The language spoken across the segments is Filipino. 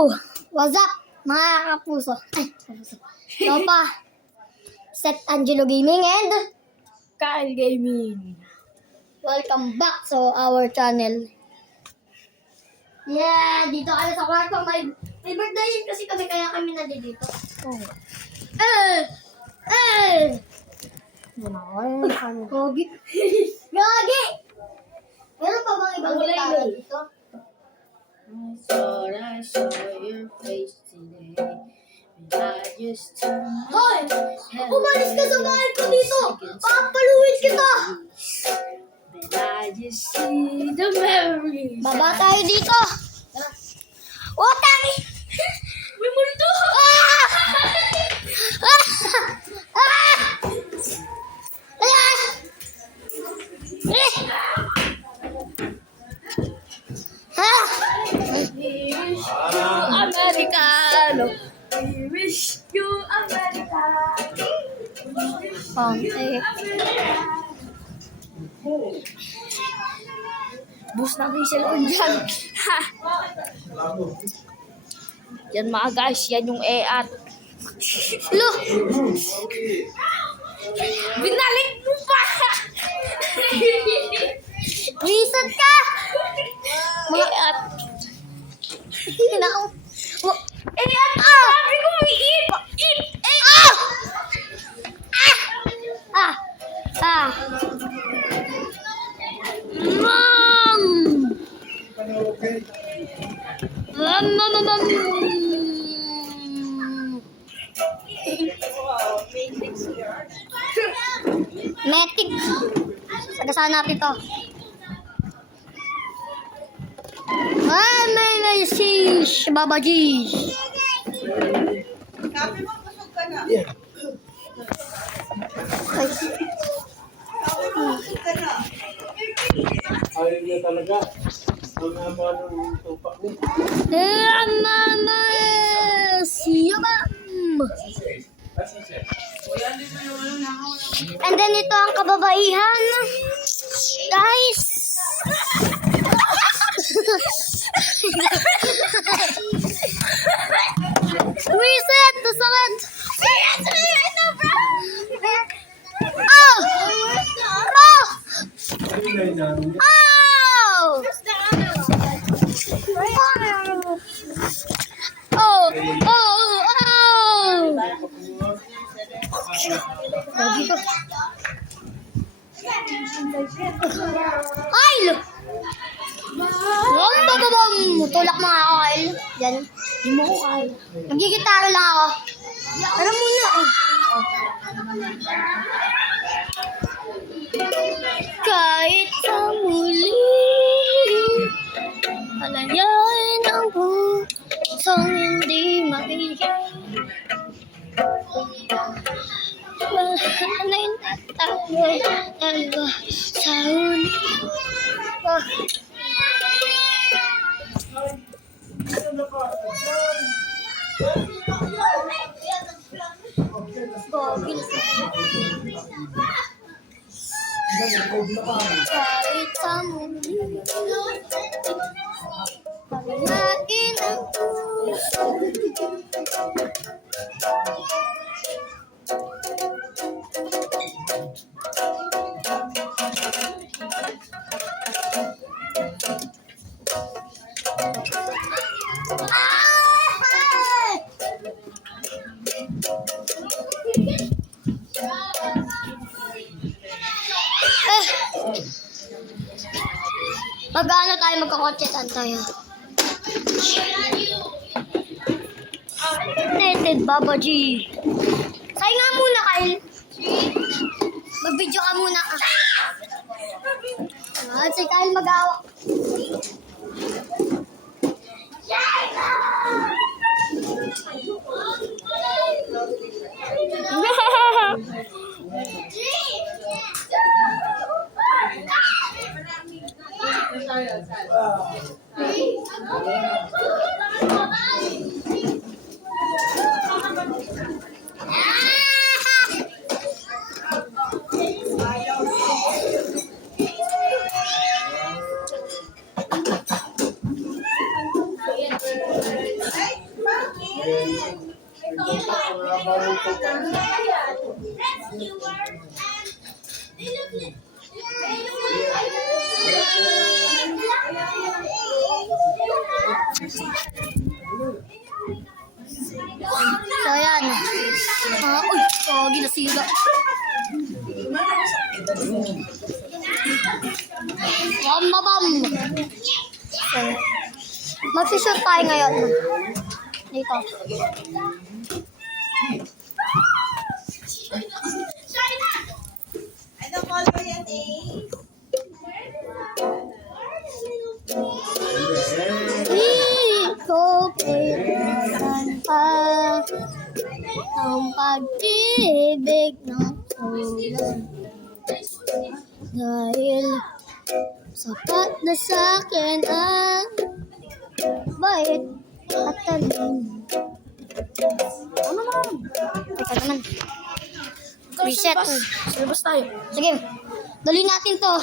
What's up, mga kapuso? Ay, kapuso. Ito pa, Seth Angelo Gaming and Kyle Gaming. welcome back to our channel. Yeah, dito kami sa kwarto. May birthday kasi kami, kaya kami nandito. Oh. Gogi. Gogi! Meron pa bang ibang gitara dito? I saw your face today. And I just Hoy! Umalis ka sa bahay ko dito! Papaluin kita! Then I just see the memories. Baba tayo dito! Oh, tangi! May multo! Ah! Ah! Ah! Ah! Eh! Ah! Americano. We wish you Americano. Pante. Boost natin yung cellphone dyan. Ha! Yan mga guys, yan yung EAT. Lo! Binalik mo pa! Reset ka! EAT. Tinakaw. Oh, EAT! Sabi ko may eat! Eat! ah! Ah! Ah! Mom! Metik. Sagasaan natin to. May si Baba G. Sabi mo, busog ka na. Ay, Sabi mo, busog ka na. Ayaw niya talaga. Ang haba ng tupak niya. mama, siyabam. And then ito ang kababaihan. Guys. Reset the sakit. Reset na, bro. Oh! Oh! Oh! Oh! Oh! Ay! Bam! Tulak mga ako, Kyle. Yan. Hindi mo ko, Kyle. Nagigitara lang ako. Pero muna, Kahit sa muli, palayain ang pusong hindi mabigay. Mahanay na tayo, dalawa sa huli. Oh. Gogil. Kahit sa muli, palayain ang puso. Mag-ano tayo, magkakotsetan tayo. Nated Baba G. Say nga muna, Kyle. Mag-video ka muna. Si Kyle mag-awak. baluto ka. So, ayan. Uy, pogi na sila. Bam. So, magsishoot tayo ngayon. Dito. Ano color yan eh? Dito kailangan pa ang pag-ibig ng ulan. Dahil sapat na sa'kin ang bait at talino. Ano naman? Teka naman. Reset. Labas tayo. Sige, dali natin to.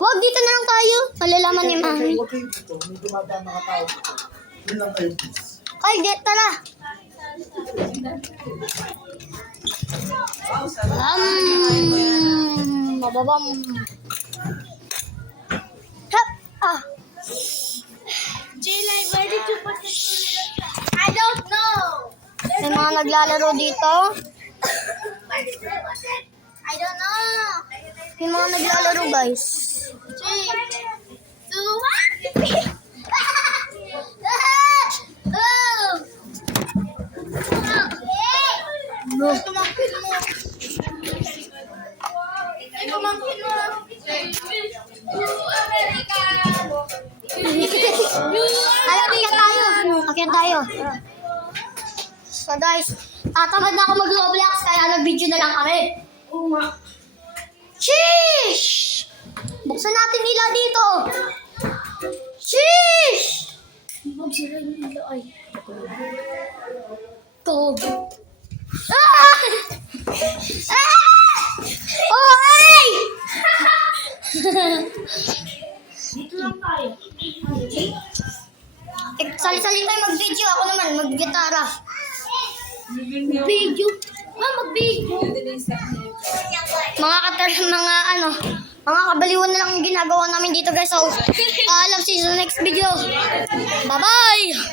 Wag, dito na lang tayo. Malalaman ni Mami. Huwag kayo dito. May dumadaan mga tao dito. Yun lang kayo. Ay, get, tara. Mababam. Hap! Ah. Jayla, where did you put the I don't know. May mga naglalaro dito. Where did you put it? I don't know. May mga naglalaro, guys. 3, 2, 1. No. Tumangkin mo. Ay, tumangkin mo. America. Akyat tayo. So guys, tatamad na ako mag-Roblox kaya nag-video na lang kami. Oo nga. Sheesh! Buksan natin nila dito. Sheesh! Huwag sila yung ilo ay. Tog. Ah! Ah! Oy! Dito lang tayo. Sali-sali tayo mag-video. Ako naman, mag-gitara. Video. Mag-video. Mga kabaliwan na lang ang ginagawa namin dito guys. So, paalam see you sa next video. Bye-bye!